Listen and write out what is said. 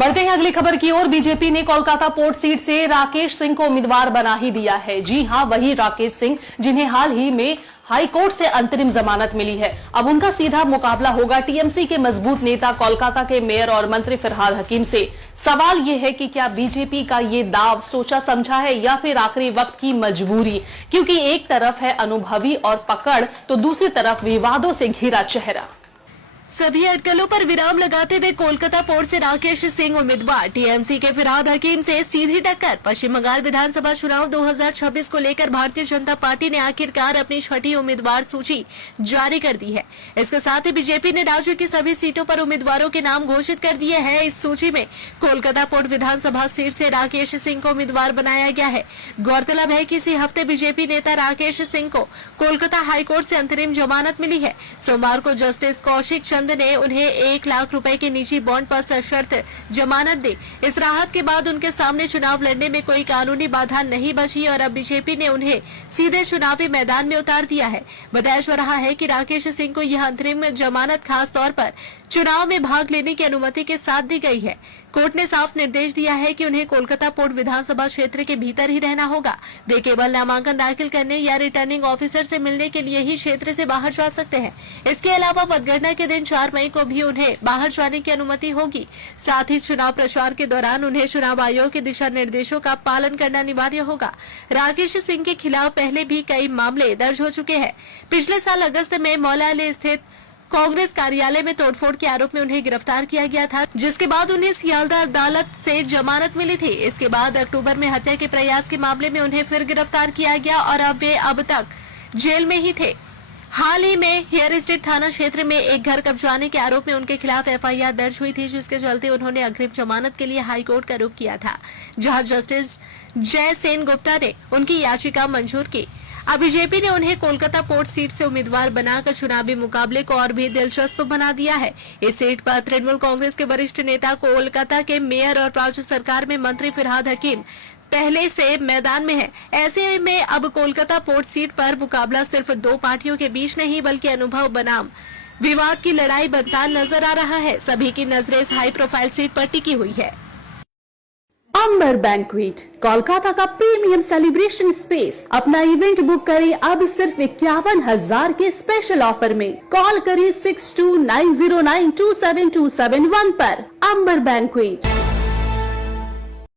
बढ़ते हैं अगली खबर की ओर। बीजेपी ने कोलकाता पोर्ट सीट से राकेश सिंह को उम्मीदवार बना ही दिया है। जी हां, वही राकेश सिंह जिन्हें हाल ही में हाई कोर्ट से अंतरिम जमानत मिली है। अब उनका सीधा मुकाबला होगा टीएमसी के मजबूत नेता कोलकाता के मेयर और मंत्री फिरहाद हकीम से। सवाल यह है कि क्या बीजेपी का ये दाव सोचा समझा है या फिर आखिरी वक्त की मजबूरी, क्योंकि एक तरफ है अनुभवी और पकड़ तो दूसरी तरफ विवादों से घिरा चेहरा। सभी अटकलों पर विराम लगाते हुए कोलकाता पोर्ट से राकेश सिंह उम्मीदवार, टीएमसी के फिरहाद हकीम से सीधी टक्कर। पश्चिम बंगाल विधानसभा चुनाव 2026 को लेकर भारतीय जनता पार्टी ने आखिरकार अपनी छठी उम्मीदवार सूची जारी कर दी है। इसके साथ ही बीजेपी ने राज्य की सभी सीटों पर उम्मीदवारों के नाम घोषित कर दिए हैं। इस सूची में कोलकाता पोर्ट विधानसभा सीट से राकेश सिंह को उम्मीदवार बनाया गया है। गौरतलब है कि इसी हफ्ते बीजेपी नेता राकेश सिंह को कोलकाता हाईकोर्ट से अंतरिम जमानत मिली है। सोमवार को जस्टिस कौशिक चंद ने उन्हें 1 लाख रुपए के निजी बॉन्ड पर सशर्त जमानत दी। इस राहत के बाद उनके सामने चुनाव लड़ने में कोई कानूनी बाधा नहीं बची और अब बीजेपी ने उन्हें सीधे चुनावी मैदान में उतार दिया है। बताया जा रहा है कि राकेश सिंह को यह अंतरिम जमानत खास तौर पर चुनाव में भाग लेने की अनुमति के साथ दी गई है। कोर्ट ने साफ निर्देश दिया है कि उन्हें कोलकाता पोर्ट विधानसभा क्षेत्र के भीतर ही रहना होगा। वे केवल नामांकन दाखिल करने या रिटर्निंग ऑफिसर से मिलने के लिए ही क्षेत्र से बाहर जा सकते हैं। इसके अलावा मतगणना के दिन 4 मई को भी उन्हें बाहर जाने की अनुमति होगी। साथ ही चुनाव प्रचार के दौरान उन्हें चुनाव आयोग के दिशा निर्देशों का पालन करना अनिवार्य होगा। राकेश सिंह के खिलाफ पहले भी कई मामले दर्ज हो चुके हैं। पिछले साल अगस्त में मौलाली स्थित कांग्रेस कार्यालय में तोड़फोड़ के आरोप में उन्हें गिरफ्तार किया गया था, जिसके बाद उन्हें सियालदह अदालत से जमानत मिली थी। इसके बाद अक्टूबर में हत्या के प्रयास के मामले में उन्हें फिर गिरफ्तार किया गया और अब वे अब तक जेल में ही थे। हाल ही में हेयर स्टेट थाना क्षेत्र में एक घर कब्जाने के आरोप में उनके खिलाफ एफआईआर दर्ज हुई थी, जिसके चलते उन्होंने अग्रिम जमानत के लिए हाईकोर्ट का रुख किया था, जहां जस्टिस जय सेन गुप्ता ने उनकी याचिका मंजूर की। अब बीजेपी ने उन्हें कोलकाता पोर्ट सीट से उम्मीदवार बनाकर चुनावी मुकाबले को और भी दिलचस्प बना दिया है। इस सीट पर तृणमूल कांग्रेस के वरिष्ठ नेता, कोलकाता के मेयर और राज्य सरकार में मंत्री फिरहाद हकीम पहले से मैदान में है। ऐसे में अब कोलकाता पोर्ट सीट पर मुकाबला सिर्फ 2 पार्टियों के बीच नहीं बल्कि अनुभव बनाम विवाद की लड़ाई बनता नजर आ रहा है। सभी की नजरें इस हाई प्रोफाइल सीट पर टिकी हुई है। अंबर बैंक्वेट, कोलकाता का प्रीमियम सेलिब्रेशन स्पेस। अपना इवेंट बुक करें अब सिर्फ 51,000 के स्पेशल ऑफर में। कॉल करें 6290927271 पर। अंबर बैंक्वेट।